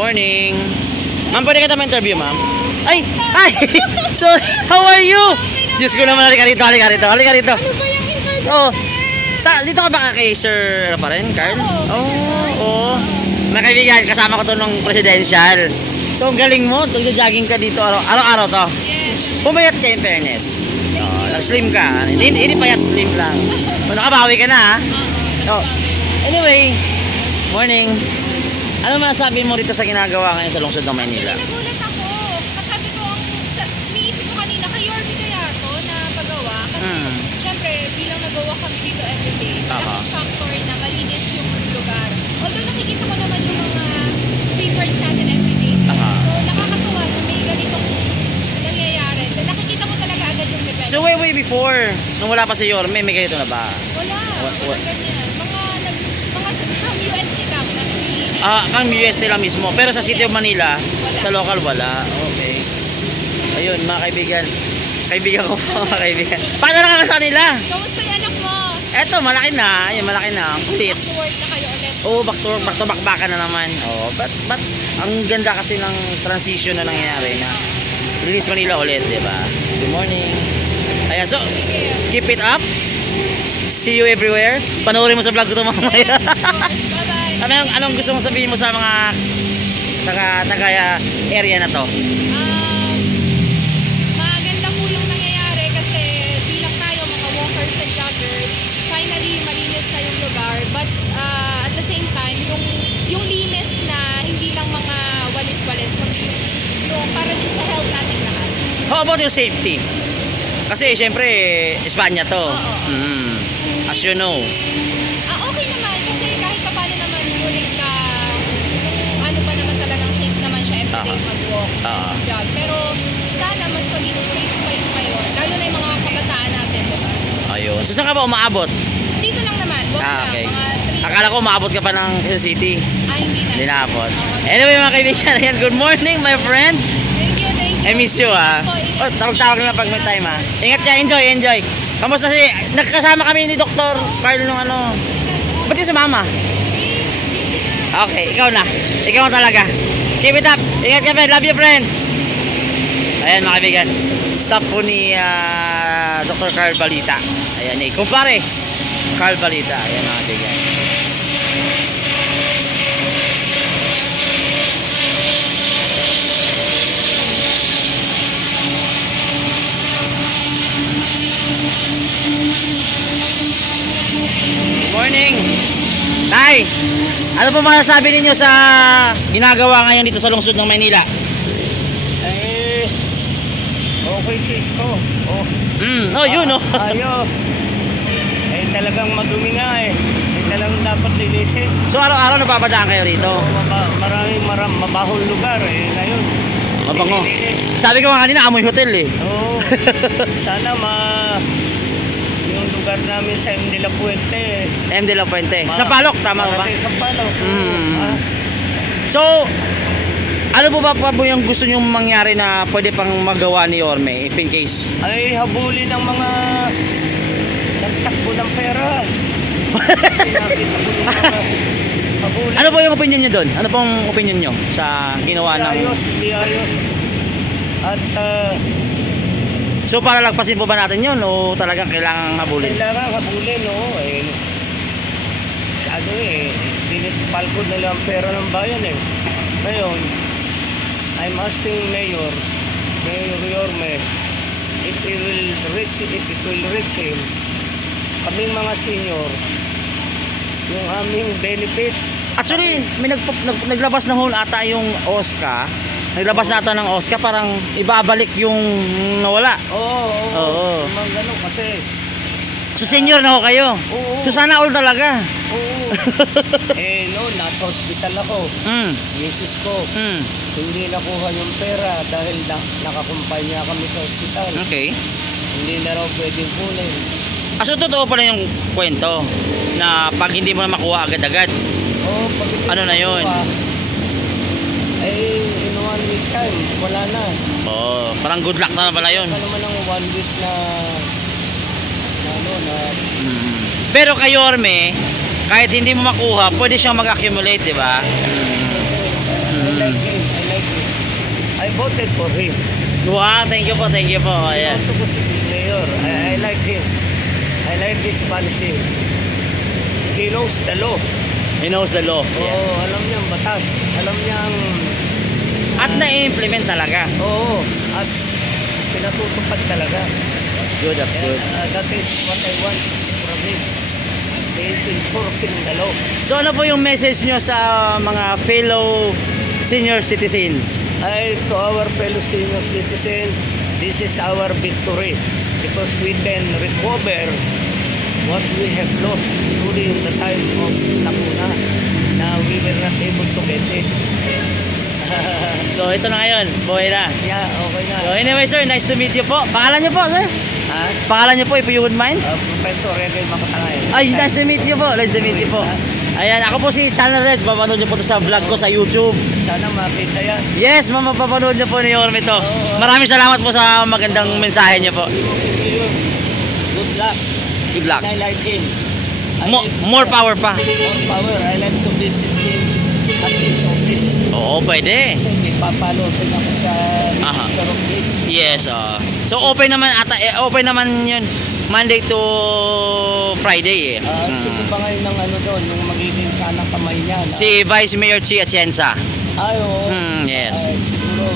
morning. Ma'am, pwede kita ma-interview, ma'am? Ay! Ay! So, how are you? Diyos ko naman, halika rito, halika rito, halika rito. Ano ba yung interview? Oh. Dito ka ba kay Sir, ano pa rin, Carl? Oo. Mga kaibigan, kasama ko to nung presidential. So, ang galing mo, jogging ka dito araw-araw to. Yes. Pumayat ka in fairness. Nag-slim ka. Hindi payat, slim lang. So, nakabawi ka na, ha? Oh. Anyway, morning. Ano masasabi mo rito sa ginagawa ngayon sa lungsod ng Maynila? Nagulat ako. Kasabi ko, niisip ko kanina, kay Yorme kaya to na pagawa. Kasi, syempre, bilang nagawa kami dito everyday, malaking factor na malinis yung lugar. Although nakikita ko naman yung mga papers natin everyday. So, nakakatuwa na may ganitong nangyayari. So, nakikita mo talaga agad yung depende. So, way before, nung wala pa si Yorme, may ganito na ba? Wala. Walang ganyan. From UST lang. Kang UST lang mismo. Pero sa City of Manila, sa local wala. Okay. Ayun, mga kaibigan. Kaibigan ko po, mga kaibigan. Paano na ka sa kanila? Kamusta yung anak mo? Eto, malaki na. Ayun, malaki na. Kulit. Back to work na kayo ulit. Oo, back to back na naman. Oo, but ang ganda kasi ng transition na nangyayari na Linis Manila ulit, di ba? Good morning. Ayan, so, keep it up. See you everywhere. Panoorin mo sa vlog ko ito mamaya. Bye-bye. Anong gusto mong sabihin mo sa mga taga area na to? Maganda po yung nangyayari kasi bilang tayo mga walkers and joggers, finally malinis na yung lugar. But at the same time, yung linis na hindi lang mga walis-walis, yung para din sa health natin lahat. How about yung safety? Kasi syempre, Espanya to. As you know. Okay naman kasi kahit pa paano naman ulit ka ano pa naman talagang safe naman siya everyday mag-walk, jog. Pero sana mas maging safe pa yung ngayon. Lalo na yung mga kabataan natin, diba? Ayun. So saan ka ba umaabot? Dito lang naman. Walk Okay. lang. Mga 3. Akala ko umaabot ka pa ng Quezon City. Hindi na. Hindi naabot. Anyway mga kaibigan, ayan, good morning my friend. Thank you, thank you. I miss you tawag-tawag lang pag may time ha. Ingat ka, enjoy. Kamusta nagkasama kami ni Dr. Carl nung ano. Ba't yung sumama? Okay, ikaw na. Ikaw talaga. Keep it up. Ingat ka, friend. Love you, friend. Ayan, mga kaibigan. Stop po ni Dr. Carl Balita. Ayan, kumpare. Carl Balita. Ayan, mga kaibigan. Morning! Tay! Ano po masasabi ninyo sa ginagawa ngayon dito sa lungsod ng Maynila? Okay sis ko. Yun Ayos. Talagang madumi nga talagang dapat linisin. So araw-araw napapadaan kayo rito? Maraming mabahong lugar ngayon. Mabango. Sabi ko nga kanina, amoy hotel Oo. Sana yung lugar namin sa M. De La Puente. M. De La Puente. Sa Palok, tama ba? Sa Palok. So, ano po ba yung gusto nyo mangyari na pwede pang magawa ni Yorme if in case? Ay, habulin ng mga nagtakbo ng pera. Habulin. Ano po yung opinion nyo doon? Ano pong opinion nyo sa ginawa ng... Hindi ayos. At so para lagpasin po ba natin yun o talagang kailangan habulin? kailangan habulin, oo. Pinipalkod nila ang pera ng bayan Ngayon, I'm asking Mayor Yorme, if it will reach him, kaming mga senior, yung aming benefit. Actually, may naglabas na hon ata yung OSCA. Naglabas na ata ng OSCA, parang ibabalik yung nawala. Oo. Ganun kasi. So senior na ho kayo. Oo. So sana all talaga. Oo. Nasa hospital ako. Misis ko. Hindi nakuha yung pera dahil nakakumpanya kami sa hospital. Okay. Hindi na raw pwedeng kunin. So totoo pala yung kwento na pag hindi mo na makuha agad-agad. Oo, pag hindi ano na yun? In 1 week time, wala na. Parang good luck na pala yun. Ano naman ang 1 week na Pero kay Yorme, kahit hindi mo makuha, pwede siyang mag-accumulate, di ba? like him. I like him. I voted for him. Wow, thank you po, thank you po. Ayan. Ito ko si Mayor. I like him. I like his policy. He knows the law. He knows the law. Oo, Yeah. alam niyang batas. Alam niyang... At na-implement talaga. Oo, at pinatutupad talaga. Good, that's And, good. that is what I want from him. He is enforcing the law. So ano po yung message nyo sa mga fellow senior citizens? To our fellow senior citizen, this is our victory because we can recover what we have lost during the time of Lacuna. Now we were not able to get it. So ito na ngayon, buhay na. Yeah, okay na. So anyway sir, nice to meet you po. Pangalan nyo po sir? Ha? Pangalan nyo po if you would mind? Professor Regal Makatangay. Ay, nice to meet you po. Nice to meet you po. Ayan, ako po si Channel Reds. Papanood nyo po to sa vlog ko sa YouTube. Sana makita yan. Yes, mapapanood nyo po ni Yorme to. Maraming salamat po sa magandang mensahe nyo po. Good luck. Good luck. I like him. More power pa. More power. I like to visit him at his office. Oo, pwede. Kasi may papalo din ako sa Aha. Minister of Kids. Yes, so open naman open naman 'yun Monday to Friday eh. Sino ba ngayon ng ano doon, yung magiging kanang kamay niya? Si Vice Mayor Chi Atienza. Ay, oo. Yes. Siguro,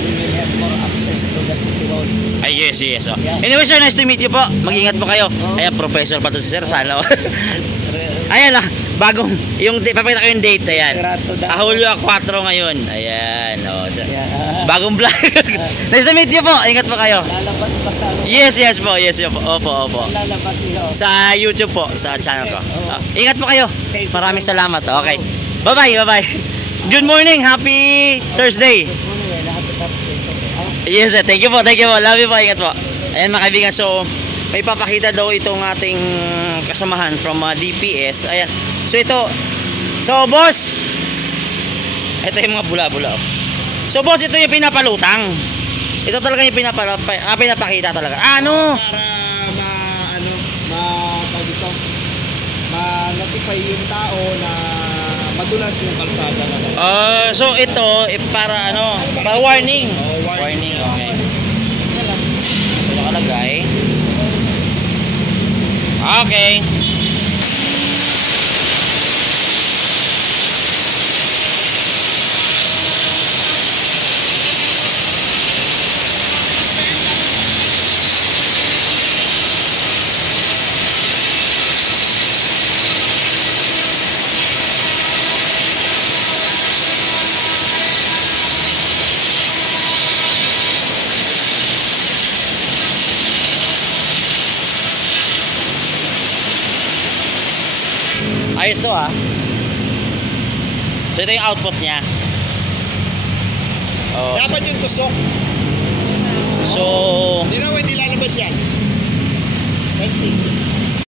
we will have more access to the city road. Ay, yes, yes. Yeah. Anyway, sir, nice to meet you po. Mag-ingat po kayo. Ayan, professor pa to si sir. Sana. Ayan lah, bagong, papakita ko yung date. Ayan. Hulyo 4 ngayon. Ayan. Oh, sir. Yeah. Bagong vlog. Nice to meet you po. Ingat po kayo. Lalabas pa sa ano? Yes, yes po. Yes, po. Opo, opo. Lalabas niyo. Sa YouTube po, sa channel ko. Ingat po kayo. Thank you. Maraming salamat. Okay. Bye-bye, bye-bye. Good morning. Happy Thursday. Yes, sir. Thank you po. Thank you po. Love you po. Ingat po. Ayan mga kaibigan. So, may papakita daw itong ating kasamahan from DPS. Ayan. So, ito. So, boss. Ito yung mga bula-bula. So, boss, ito yung pinapalutang. Ito talaga yung pinapakita talaga. Ano? Para ma-notify yung tao na madulas yung kalsada na lang. So ito para ano, para warning. Warning, okay. Ito nakalagay. Okay. Ayos to ah. So ito yung output niya. Oh. Dapat yung tusok. So Hindi na, hindi lalabas yan. Testing.